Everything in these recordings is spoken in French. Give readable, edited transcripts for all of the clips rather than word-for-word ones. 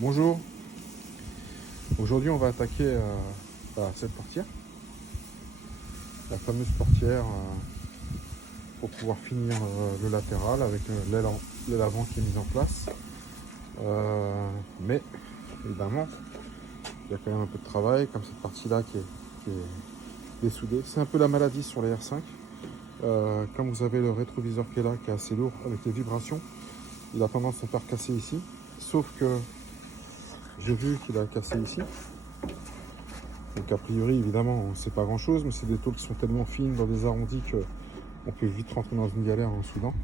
Bonjour, aujourd'hui on va attaquer cette portière, la fameuse portière pour pouvoir finir le latéral avec l'aile avant qui est mise en place. Mais évidemment, il y a quand même un peu de travail, comme cette partie-là qui est dessoudée. C'est un peu la maladie sur les R5. Comme vous avez le rétroviseur qui est là, qui est assez lourd avec les vibrations, il a tendance à faire casser ici, sauf que j'ai vu qu'il a cassé ici. Donc a priori, évidemment, on ne sait pas grand chose, mais c'est des tôles qui sont tellement fines dans des arrondis qu'on peut vite rentrer dans une galère en soudant.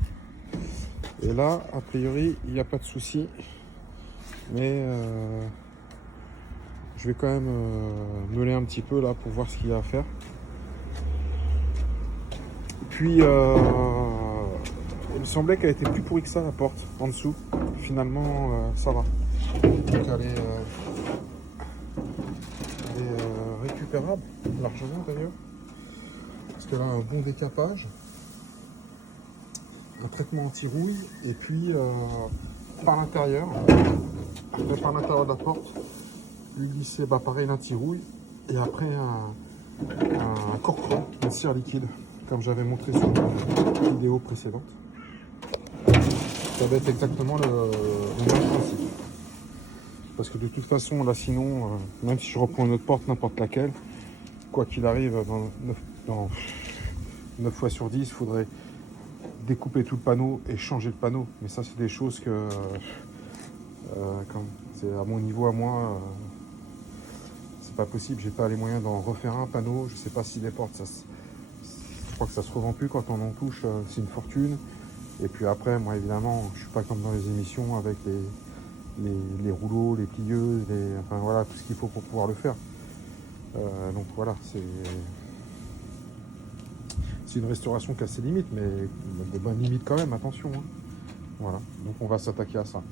Et là, a priori, il n'y a pas de souci, mais je vais quand même meuler un petit peu là pour voir ce qu'il y a à faire. Puis, il me semblait qu'elle était plus pourrie que ça, la porte, en dessous. Finalement, ça va. Donc elle est récupérable, largement d'ailleurs, parce qu'elle a un bon décapage, un traitement anti-rouille, et puis par l'intérieur de la porte, lui glisser pareil l'anti-rouille, et après un corps-creux, une cire liquide, comme j'avais montré sur la vidéo précédente. Ça va être exactement le même principe. Parce que de toute façon, là sinon, même si je reprends une autre porte, n'importe laquelle, quoi qu'il arrive, dans 9 fois sur 10, il faudrait découper tout le panneau et changer le panneau. Mais ça, c'est des choses que, c'est à mon niveau, à moi, c'est pas possible. J'ai pas les moyens d'en refaire un panneau. Je sais pas si les portes, je crois que ça se revend plus quand on en touche, c'est une fortune. Et puis après, moi évidemment, je suis pas comme dans les émissions avec les rouleaux, les plieuses, enfin voilà, tout ce qu'il faut pour pouvoir le faire. Donc voilà, c'est une restauration qui a ses limites, mais de bonnes limites quand même, attention. Hein. Voilà, donc on va s'attaquer à ça.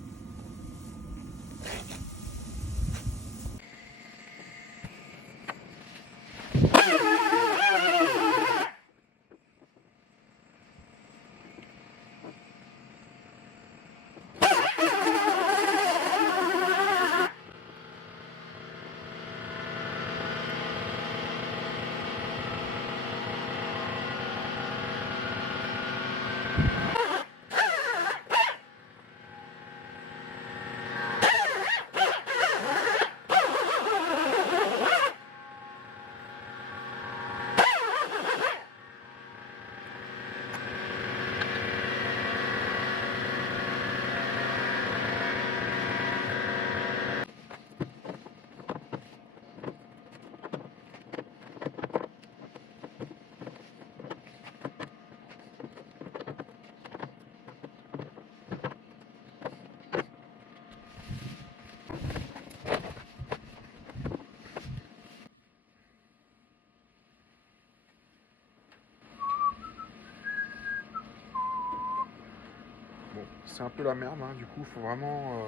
Bon, c'est un peu la merde, hein. Du coup, faut vraiment,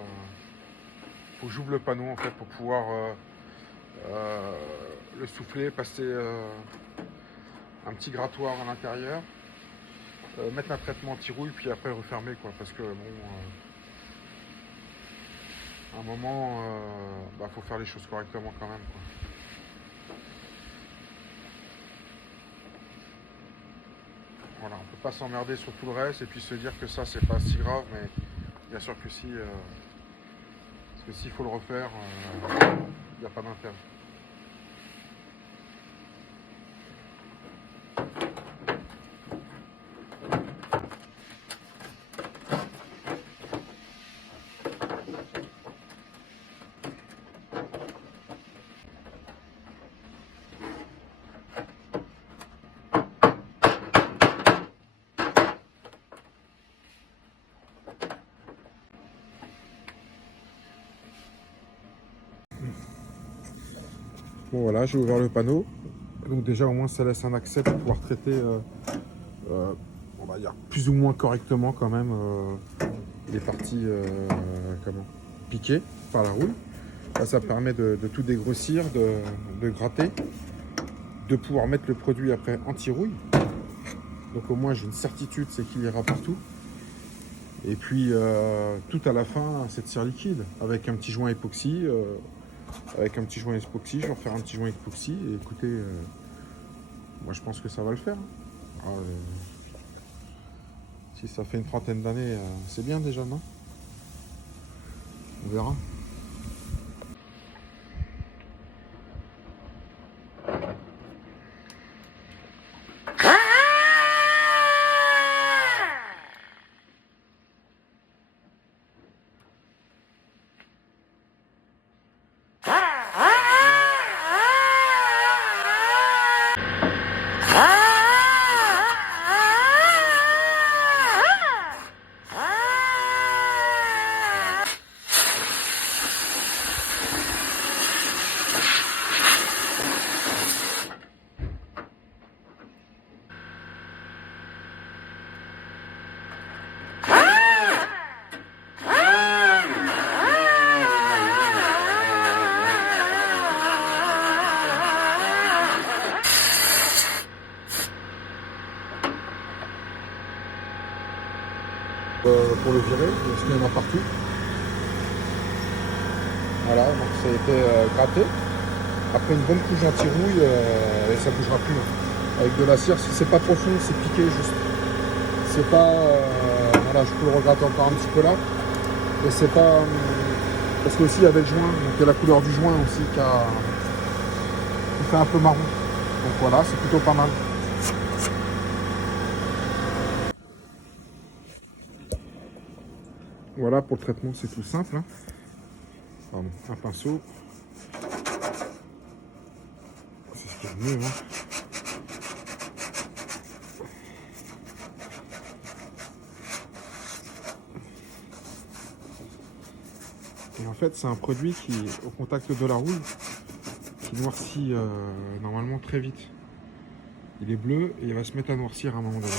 faut que j'ouvre le panneau en fait pour pouvoir le souffler, passer un petit grattoir à l'intérieur, mettre un traitement anti-rouille, puis après refermer quoi, parce que bon, à un moment, faut faire les choses correctement quand même quoi. Voilà, on peut pas s'emmerder sur tout le reste et puis se dire que ça c'est pas si grave, mais bien sûr que si, parce que s'il faut le refaire, il n'y a pas d'intérêt. Bon voilà, j'ai ouvert le panneau. Donc déjà au moins ça laisse un accès pour pouvoir traiter, on va dire plus ou moins correctement quand même, les parties piquées par la rouille. Là ça permet de tout dégrossir, de gratter, de pouvoir mettre le produit après anti-rouille. Donc au moins j'ai une certitude, c'est qu'il ira partout. Et puis tout à la fin, cette cire liquide avec un petit joint époxy. Avec un petit joint époxy, je vais refaire un petit joint époxy. Et écoutez, moi je pense que ça va le faire. Ah, si ça fait une trentaine d'années, c'est bien déjà, non? On verra. Pour le virer, parce qu'il y en a partout. Voilà, donc ça a été gratté. Après une bonne couche d'anti-rouille, et ça bougera plus. Avec de la cire, si c'est pas profond, c'est piqué juste. C'est pas... voilà, je peux le regratter encore un petit peu là. Et c'est pas... parce que aussi il y avait le joint, donc il y a la couleur du joint aussi qui fait un peu marron. Donc voilà, c'est plutôt pas mal. Voilà, pour le traitement, c'est tout simple. Hein. Pardon, un pinceau. C'est ce qu'il y a de mieux. Hein. Et en fait, c'est un produit qui, au contact de la rouille, qui noircit normalement très vite. Il est bleu et il va se mettre à noircir à un moment donné.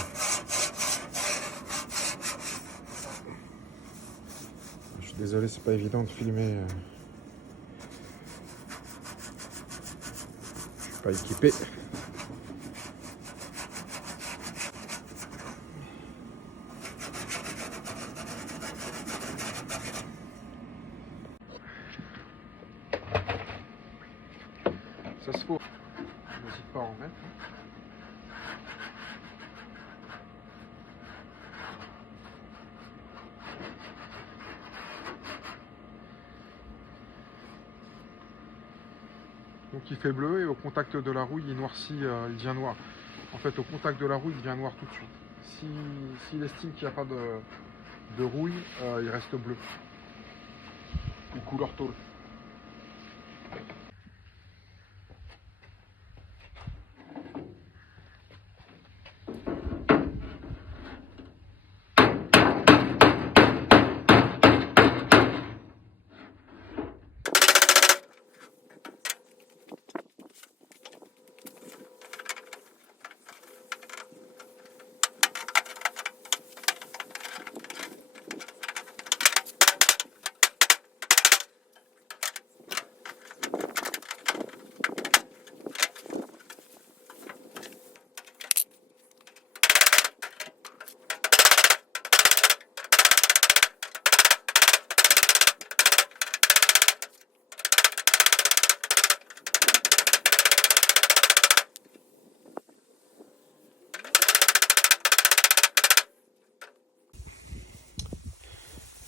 Je suis désolé, c'est pas évident de filmer. Je suis pas équipé. Ça se faut. N'hésite pas à en mettre. Donc il fait bleu et au contact de la rouille, il noircit, il devient noir. En fait, au contact de la rouille, il devient noir tout de suite. S'il estime qu'il n'y a pas de rouille, il reste bleu. Ou couleur tôle.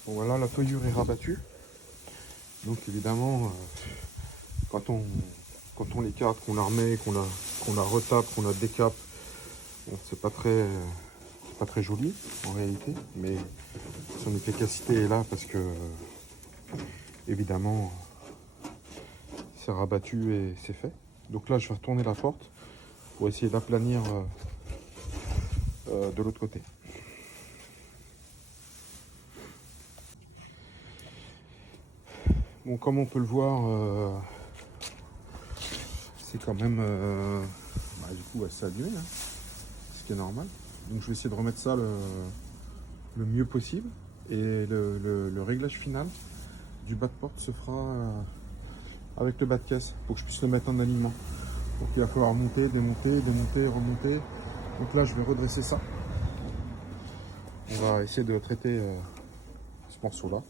Bon, voilà, la feuillure est rabattue. Donc évidemment, quand on l'écarte, qu'on la remet, qu'on la retape, qu'on la décape, bon, c'est pas très joli en réalité, mais son efficacité est là parce que évidemment c'est rabattu et c'est fait. Donc là, je vais retourner la porte pour essayer d'aplanir de l'autre côté. Bon, comme on peut le voir, c'est quand même du coup assez allumé, hein, ce qui est normal. Donc je vais essayer de remettre ça le mieux possible et le réglage final du bas de porte se fera avec le bas de caisse pour que je puisse le mettre en alignement. Donc il va falloir monter, démonter, démonter, remonter. Donc là je vais redresser ça. On va essayer de traiter ce morceau-là.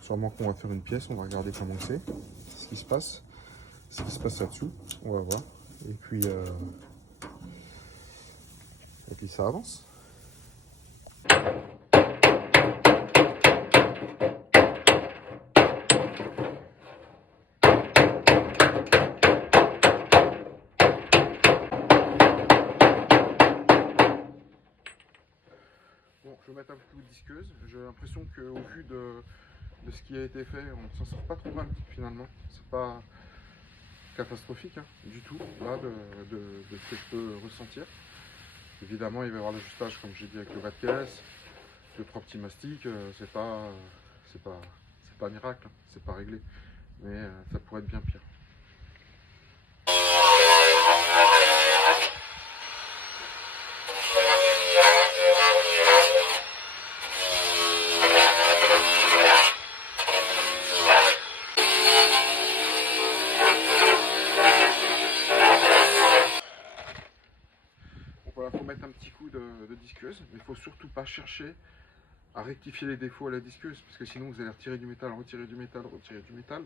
Sûrement qu'on va faire une pièce, on va regarder comment c'est, ce qui se passe là-dessous, on va voir. Et puis ça avance. Bon, je vais mettre un coup de disqueuse. J'ai l'impression qu'au vu de ce qui a été fait, on s'en sort pas trop mal finalement. C'est pas catastrophique hein, du tout, là, de ce que je peux ressentir. Évidemment, il va y avoir l'ajustage, comme j'ai dit, avec le bas de caisse, 2-3 petits mastiques, c'est pas miracle, hein, c'est pas réglé. Mais ça pourrait être bien pire. Voilà, il faut mettre un petit coup de disqueuse, mais il ne faut surtout pas chercher à rectifier les défauts à la disqueuse, parce que sinon vous allez retirer du métal, retirer du métal, retirer du métal.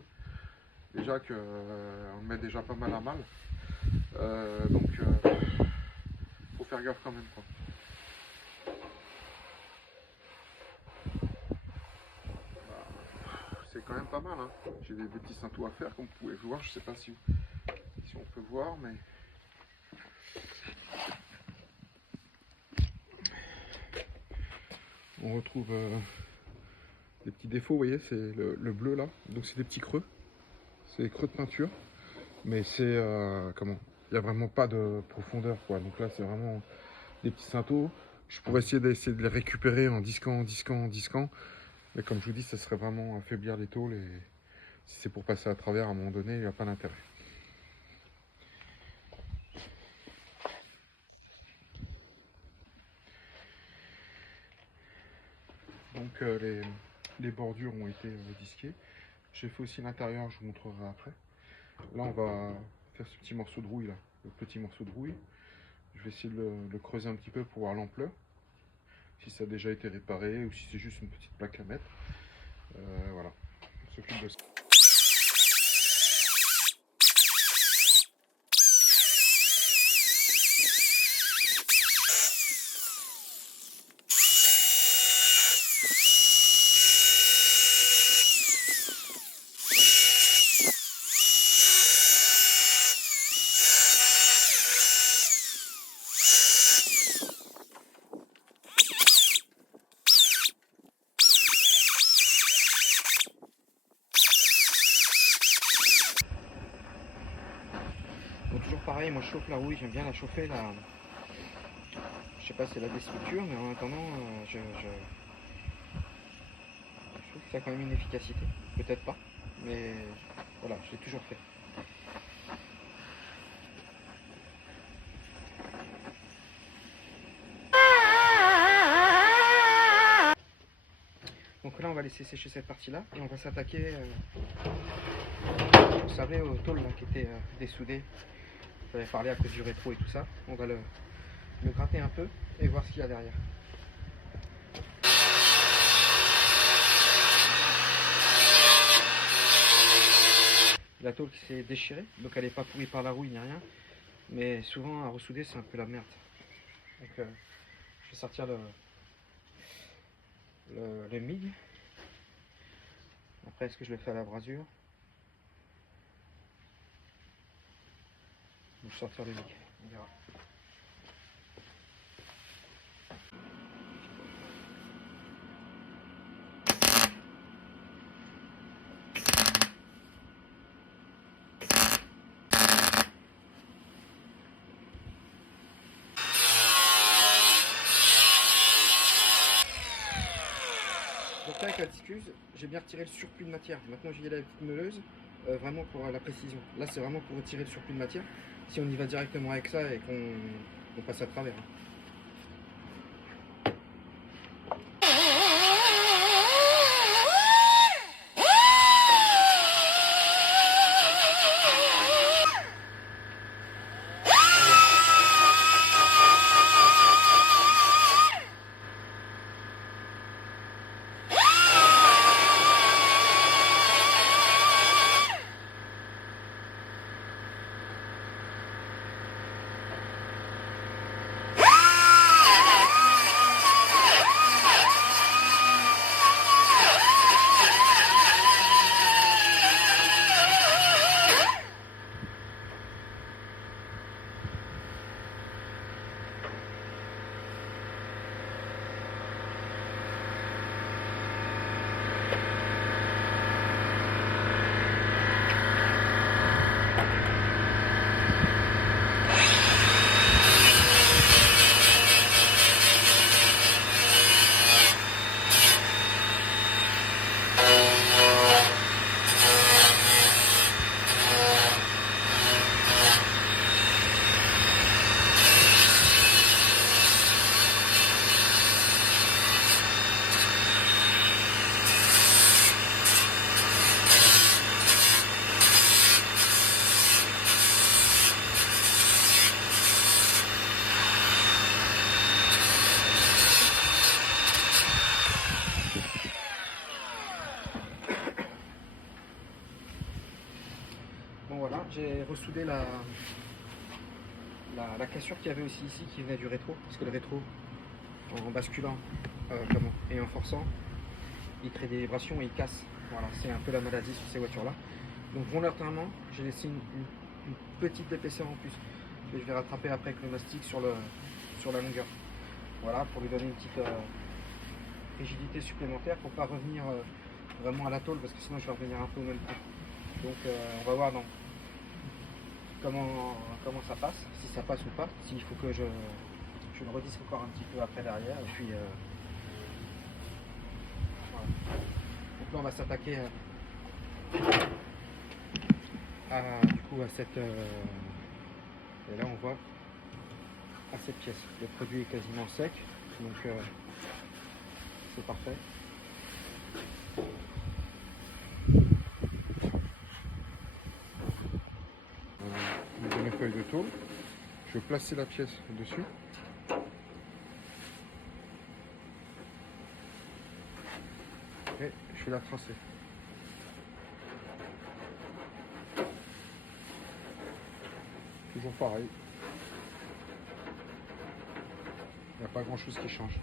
Déjà qu'on le met déjà pas mal à mal. Donc faut faire gaffe quand même, quoi. C'est quand même pas mal, hein. J'ai des petits cintous à faire, comme vous pouvez voir. Je sais pas si on peut voir, mais on retrouve des petits défauts. Vous voyez, c'est le bleu là, donc c'est des petits creux, c'est des creux de peinture, mais c'est comment, il n'y a vraiment pas de profondeur, quoi. Donc là c'est vraiment des petits cintaux. Je pourrais essayer de les récupérer en disquant, mais comme je vous dis, ça serait vraiment affaiblir les tôles, et si c'est pour passer à travers à un moment donné, il n'y a pas d'intérêt. Donc les bordures ont été disquées. J'ai fait aussi l'intérieur, je vous montrerai après. Là on va faire ce petit morceau de rouille là, le petit morceau de rouille. Je vais essayer de le creuser un petit peu pour voir l'ampleur, si ça a déjà été réparé ou si c'est juste une petite plaque à mettre. Voilà, on s'occupe de ça. Bon, toujours pareil, moi je chauffe la rouille, j'aime bien la chauffer là. Je sais pas si c'est la déstructure, mais en attendant, je trouve que ça a quand même une efficacité. Peut-être pas, mais voilà, je l'ai toujours fait. Donc là, on va laisser sécher cette partie-là et on va s'attaquer, vous savez, au tôle là, qui était dessoudé. J'avais parlé à cause du rétro et tout ça. On va le gratter un peu et voir ce qu'il y a derrière. La tôle qui s'est déchirée, donc elle n'est pas pourrie par la rouille ni rien, mais souvent à ressouder c'est un peu la merde. Donc je vais sortir le MIG. Après, est-ce que je le fais à la brasure? Je vais sortir le MIG, on verra. Donc là avec la discuse, j'ai bien retiré le surplus de matière. Maintenant j'y ai la petite meuleuse, vraiment pour la précision. Là c'est vraiment pour retirer le surplus de matière. Si on y va directement avec ça et qu'on passe à travers. Voilà, j'ai ressoudé la cassure qu'il y avait aussi ici qui venait du rétro, parce que le rétro, en basculant et en forçant, il crée des vibrations et il casse. Voilà, c'est un peu la maladie sur ces voitures-là. Donc volontairement, j'ai laissé une petite épaisseur en plus, que je vais rattraper après avec le mastic sur la longueur. Voilà, pour lui donner une petite rigidité supplémentaire pour pas revenir vraiment à la tôle, parce que sinon je vais revenir un peu au même temps. Donc on va voir comment ça passe, si ça passe ou pas, s'il faut que je le redisque encore un petit peu après derrière, et puis voilà. Donc là on va s'attaquer du coup à cette et là on voit à cette pièce. Le produit est quasiment sec, donc c'est parfait. Mes feuilles de tôle, je vais placer la pièce dessus. Et je vais la tracer. Toujours pareil. Il n'y a pas grand chose qui change.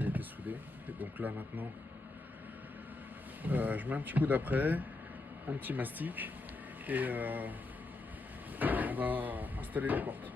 Il a été soudé. Et donc là maintenant, je mets un petit coup d'après, un petit mastic et on va installer les portes.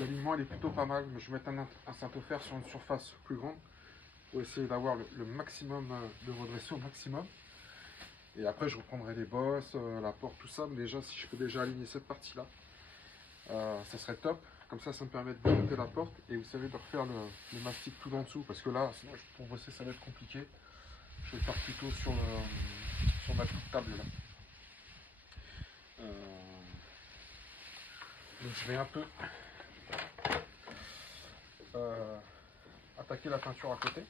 l'alignement il est plutôt pas mal, mais je vais mettre un cinteau fer sur une surface plus grande pour essayer d'avoir le maximum de redresser au maximum. Et après je reprendrai les bosses, la porte, tout ça, mais déjà si je peux déjà aligner cette partie là, ça serait top. Comme ça me permet de démonter la porte et vous savez de refaire le mastic tout en dessous, parce que là sinon pour bosser ça va être compliqué. Je vais le faire plutôt sur ma petite table là. Donc je vais un peu attaquer la peinture à côté.